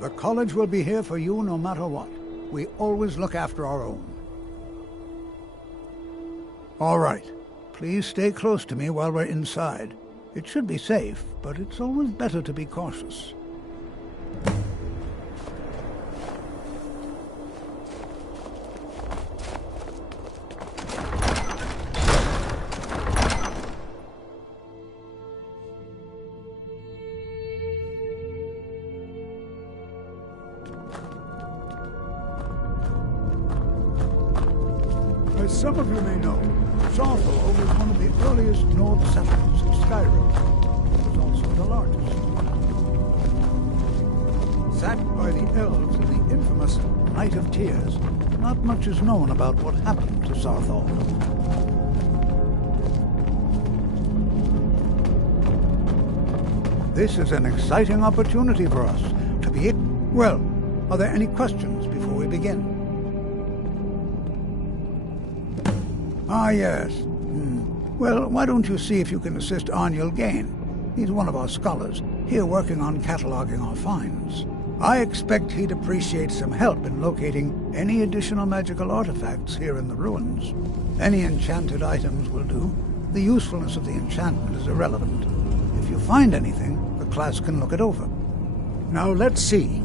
The college will be here for you no matter what. We always look after our own. All right. Please stay close to me while we're inside. It should be safe, but it's always better to be cautious. As some of you may know, Saarthal was one of the earliest Nord settlements of Skyrim. It was also the largest. Sacked by the elves in the infamous Night of Tears, not much is known about what happened to Saarthal. This is an exciting opportunity for us to be... Well, are there any questions before we begin? Ah, yes. Well, why don't you see if you can assist Arniel Gain? He's one of our scholars, here working on cataloging our finds. I expect he'd appreciate some help in locating any additional magical artifacts here in the ruins. Any enchanted items will do. The usefulness of the enchantment is irrelevant. If you find anything, the class can look it over. Now let's see.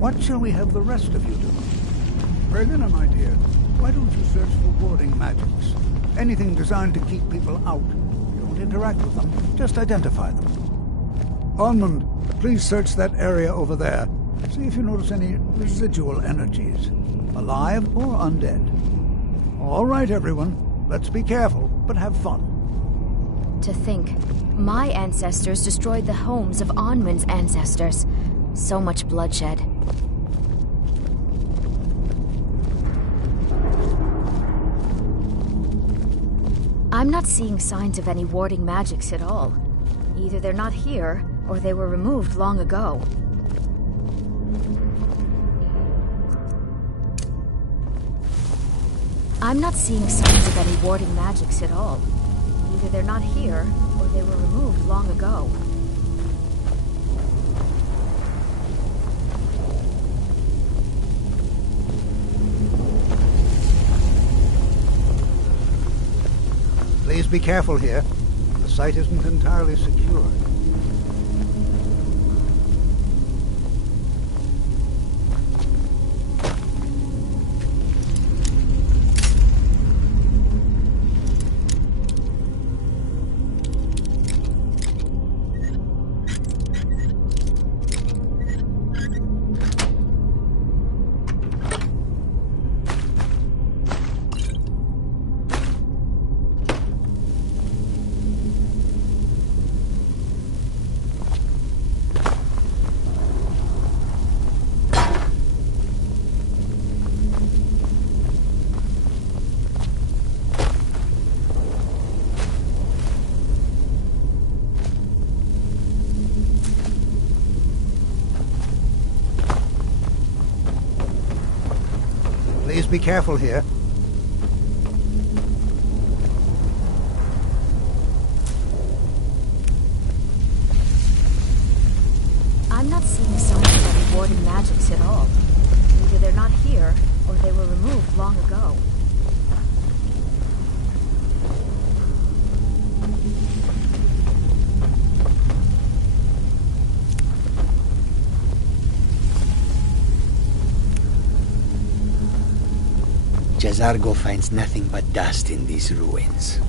What shall we have the rest of you do? Berliner, my dear, why don't you search for warding magics? Anything designed to keep people out. Don't interact with them, just identify them. Onmund, please search that area over there. See if you notice any residual energies, alive or undead. All right, everyone, let's be careful, but have fun. To think, my ancestors destroyed the homes of Onmund's ancestors. So much bloodshed. I'm not seeing signs of any warding magics at all. Either they're not here, or they were removed long ago. I'm not seeing signs of any warding magics at all. Either they're not here, or they were removed long ago. Please be careful here. The site isn't entirely secure. Please be careful here. I'm not seeing signs of any warding magics at all. Either they're not here, or they were removed long ago. Jazargo finds nothing but dust in these ruins.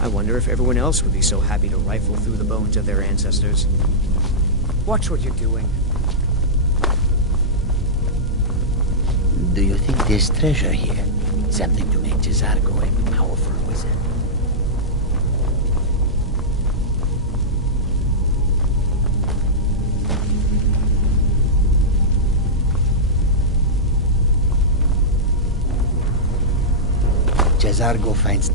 I wonder if everyone else would be so happy to rifle through the bones of their ancestors. Watch what you're doing. Do you think there's treasure here? Something to make Jazargo a powerful wizard? Jazargo finds...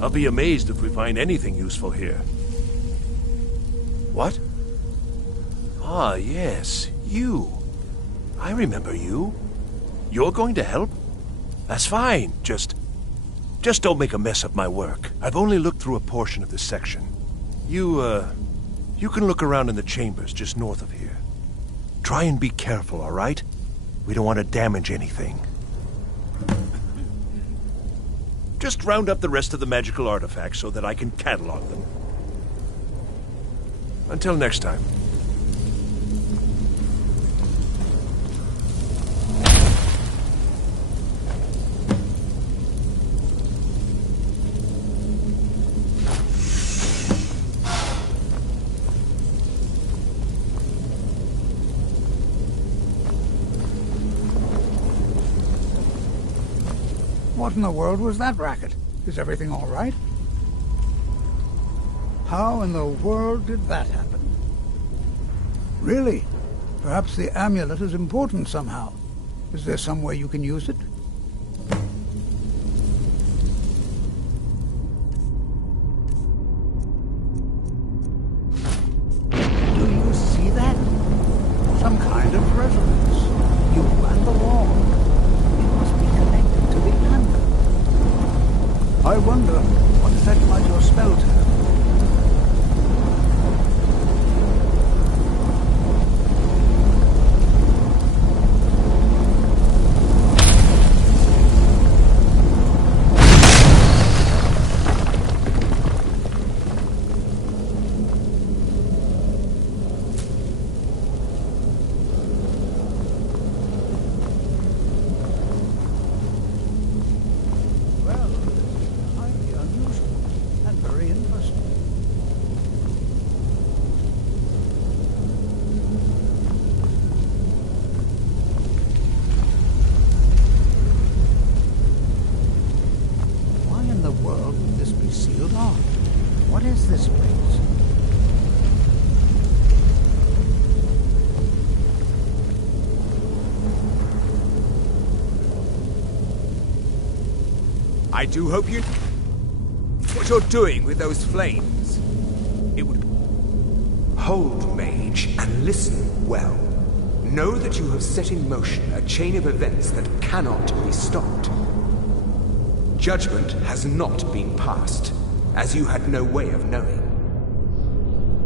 I'll be amazed if we find anything useful here. What? Ah, yes, you. I remember you. You're going to help? That's fine. Just don't make a mess of my work. I've only looked through a portion of this section. You can look around in the chambers just north of here. Try and be careful, all right? We don't want to damage anything. Just round up the rest of the magical artifacts so that I can catalog them. Until next time. What in the world was that racket? Is everything all right? How in the world did that happen? Really? Perhaps the amulet is important somehow. Is there some way you can use it? Do you see that? Some kind of resonance. You and the wall. It must be connected to the amulet. I wonder what effect might your spell have? What is this place? I do hope you... what you're doing with those flames. It would... Hold, mage, and listen well. Know that you have set in motion a chain of events that cannot be stopped. Judgment has not been passed, as you had no way of knowing.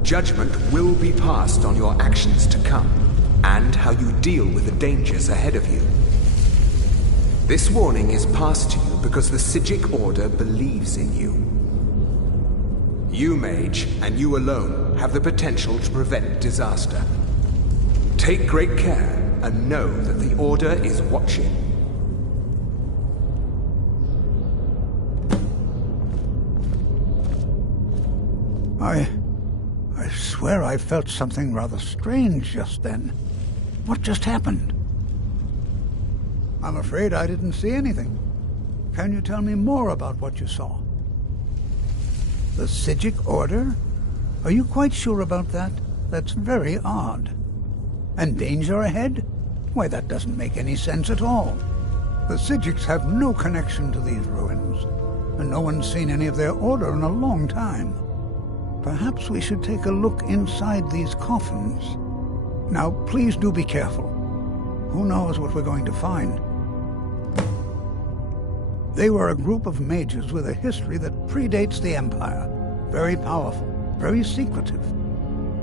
Judgment will be passed on your actions to come, and how you deal with the dangers ahead of you. This warning is passed to you because the Psijic Order believes in you. You, mage, and you alone, have the potential to prevent disaster. Take great care, and know that the Order is watching. I swear I felt something rather strange just then. What just happened? I'm afraid I didn't see anything. Can you tell me more about what you saw? The Psijic Order? Are you quite sure about that? That's very odd. And danger ahead? Why, that doesn't make any sense at all. The Psijics have no connection to these ruins, and no one's seen any of their order in a long time. Perhaps we should take a look inside these coffins. Now, please do be careful. Who knows what we're going to find? They were a group of mages with a history that predates the Empire. Very powerful, very secretive.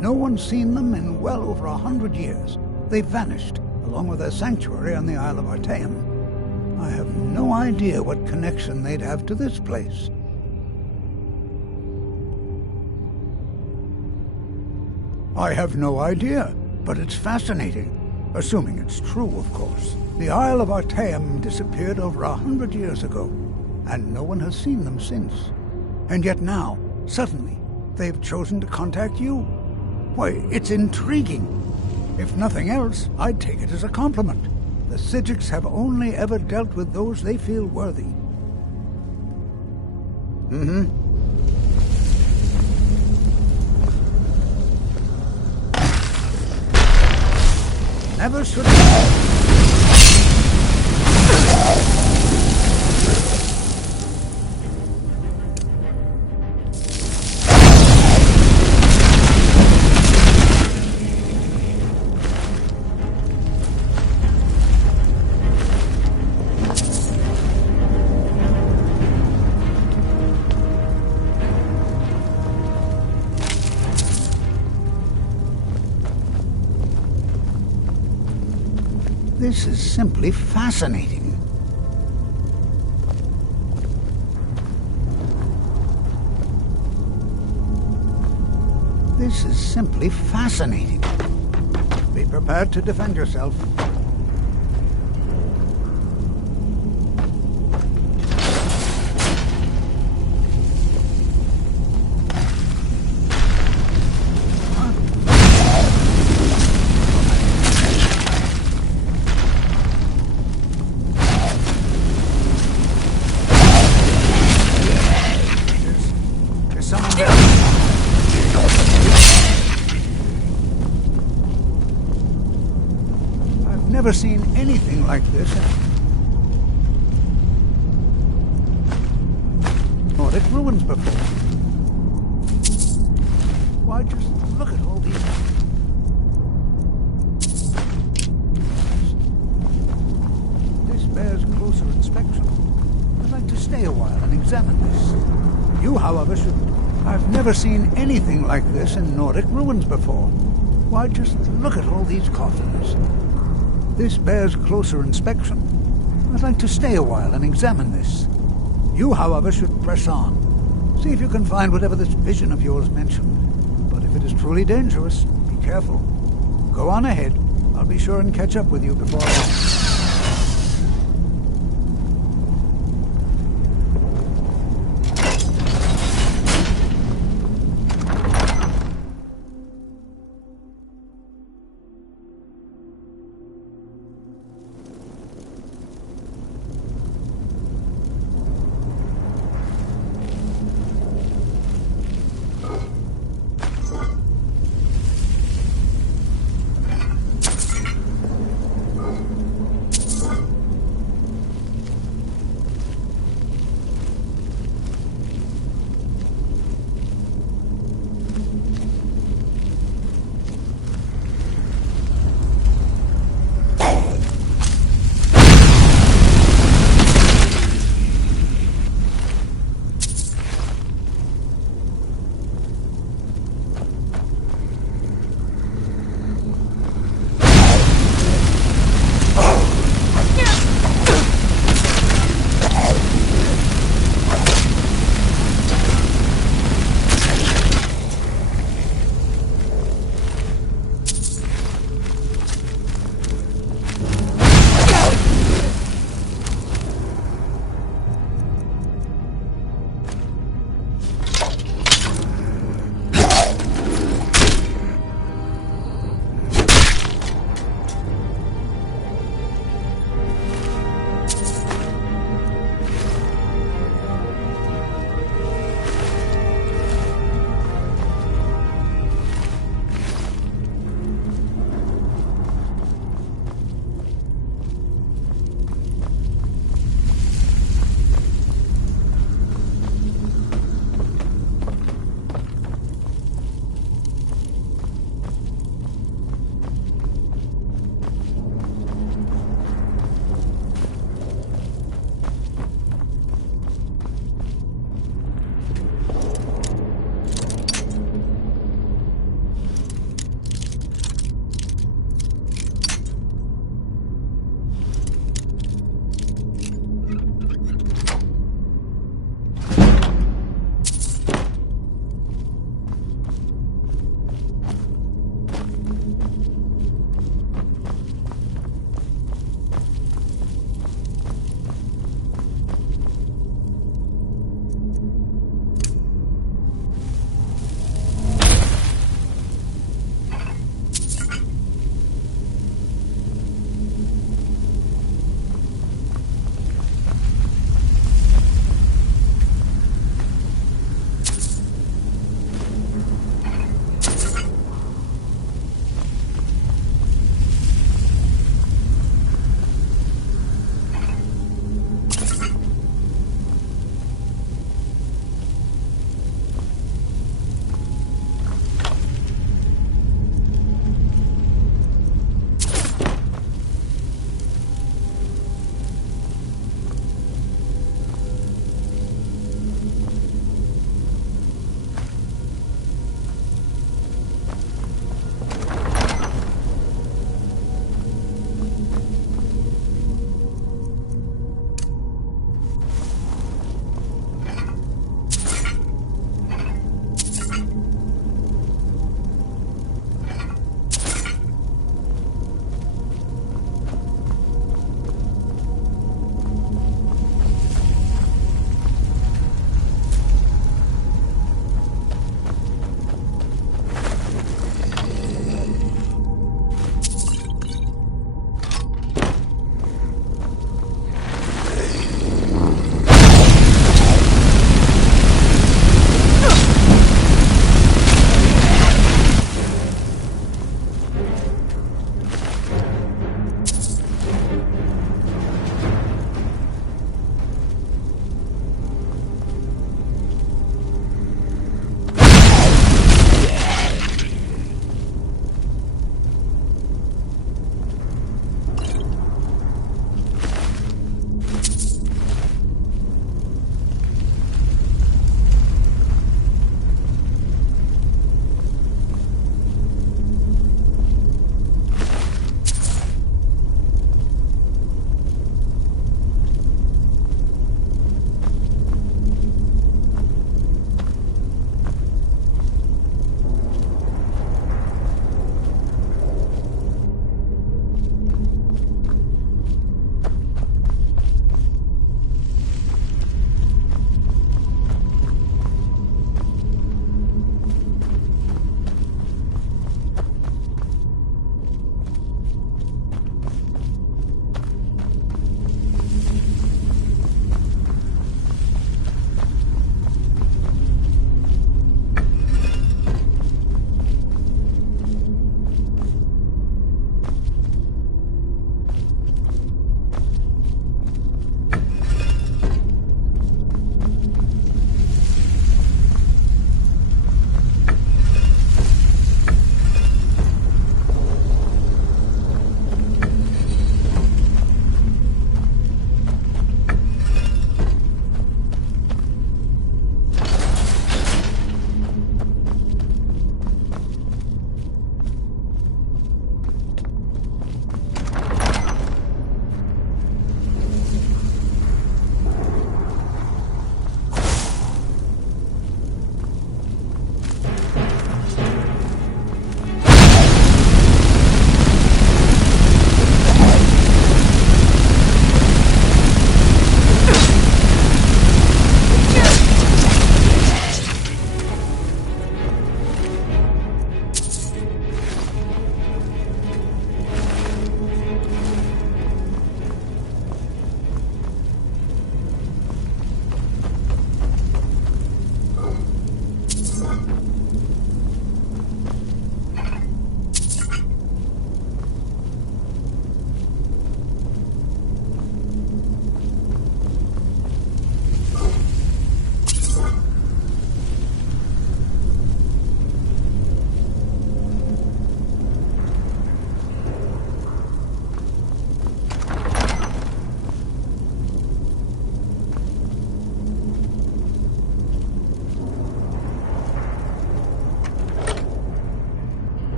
No one's seen them in well over 100 years. They vanished, along with their sanctuary on the Isle of Artaeum. I have no idea what connection they'd have to this place. I have no idea, but it's fascinating. Assuming it's true, of course. The Isle of Artaeum disappeared over 100 years ago, and no one has seen them since. And yet now, suddenly, they've chosen to contact you. Why, it's intriguing. If nothing else, I'd take it as a compliment. The Psijics have only ever dealt with those they feel worthy. Never should have... This is simply fascinating. This is simply fascinating. Be prepared to defend yourself. There's someone there. I've never seen anything like this in Nordic ruins before. Why, just look at all these. This bears closer inspection. I'd like to stay a while and examine this. You, however, shouldn't. I've never seen anything like this in Nordic ruins before. Why, just look at all these coffins. This bears closer inspection. I'd like to stay a while and examine this. You, however, should press on. See if you can find whatever this vision of yours mentioned. But if it is truly dangerous, be careful. Go on ahead. I'll be sure and catch up with you before long.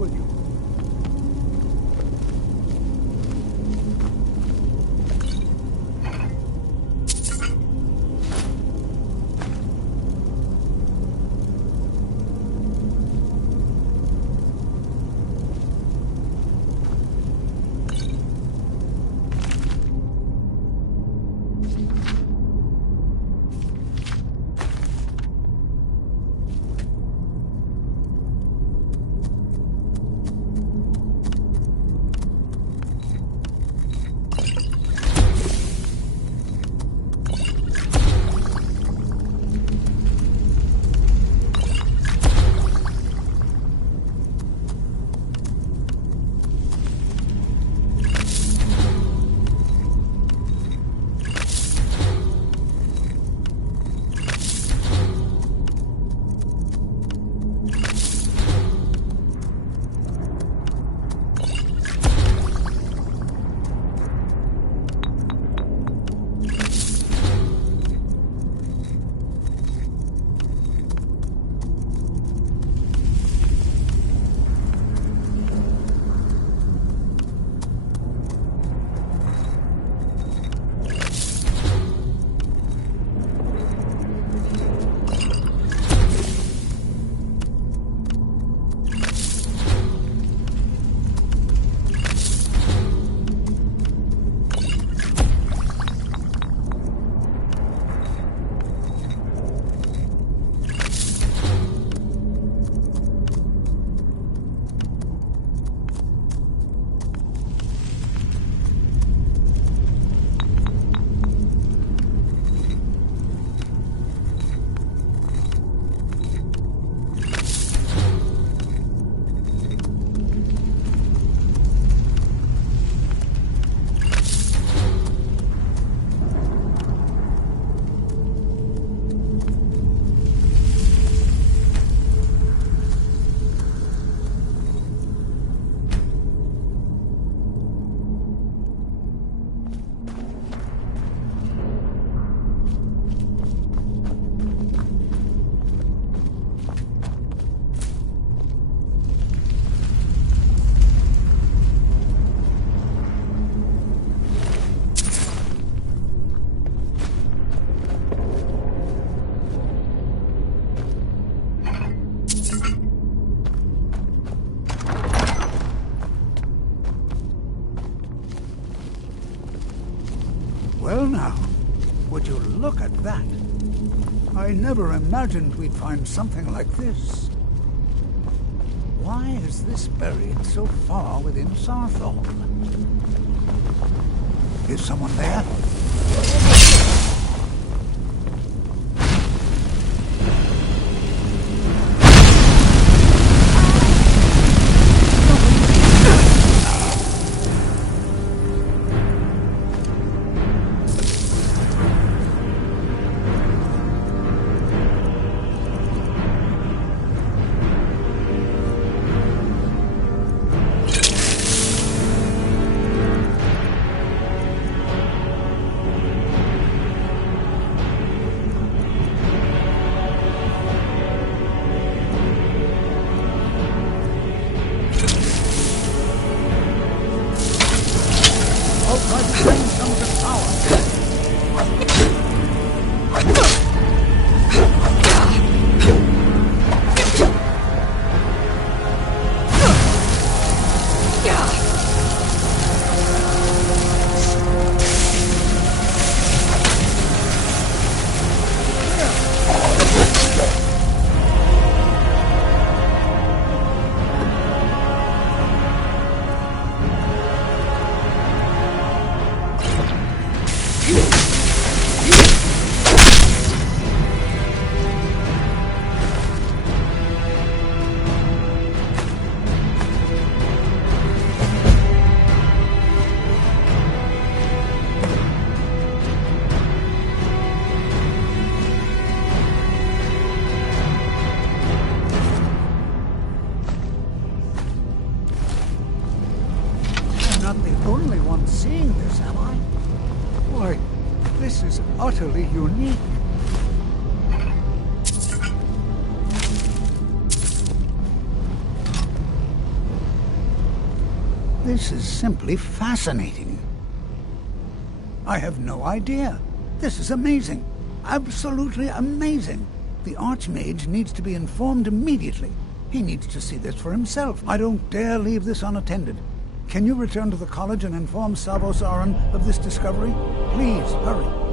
with you. Well now, would you look at that? I never imagined we'd find something like this. Why is this buried so far within Saarthal? Is someone there? Seeing this, am I? Why, this is utterly unique. This is simply fascinating. I have no idea. This is amazing. Absolutely amazing. The Archmage needs to be informed immediately. He needs to see this for himself. I don't dare leave this unattended. Can you return to the college and inform Savos Aran of this discovery? Please, hurry.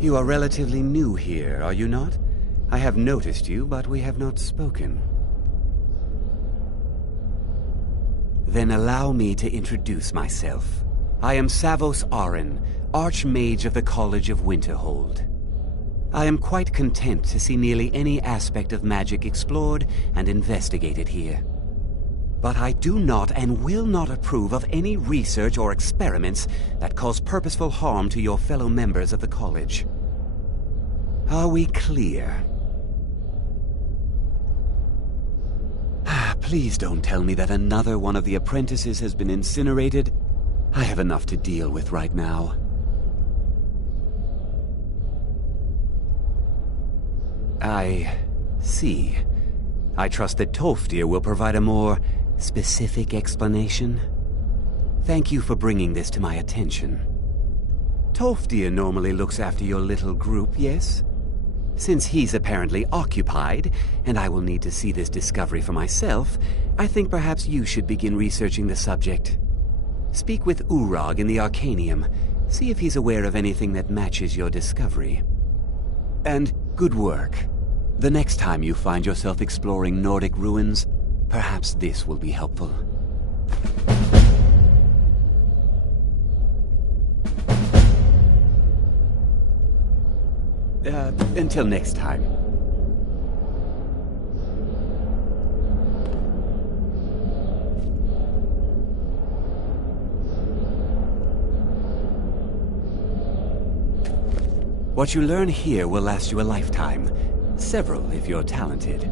You are relatively new here, are you not? I have noticed you, but we have not spoken. Then allow me to introduce myself. I am Savos Aran, Archmage of the College of Winterhold. I am quite content to see nearly any aspect of magic explored and investigated here. But I do not and will not approve of any research or experiments that cause purposeful harm to your fellow members of the college. Are we clear? Please don't tell me that another one of the apprentices has been incinerated. I have enough to deal with right now. I see. I trust that Toftir will provide a more specific explanation. Thank you for bringing this to my attention. Toftir normally looks after your little group, yes? Since he's apparently occupied, and I will need to see this discovery for myself, I think perhaps you should begin researching the subject. Speak with Urag in the Arcanium. See if he's aware of anything that matches your discovery. And good work. The next time you find yourself exploring Nordic ruins, perhaps this will be helpful. until next time. What you learn here will last you a lifetime. Several if you're talented.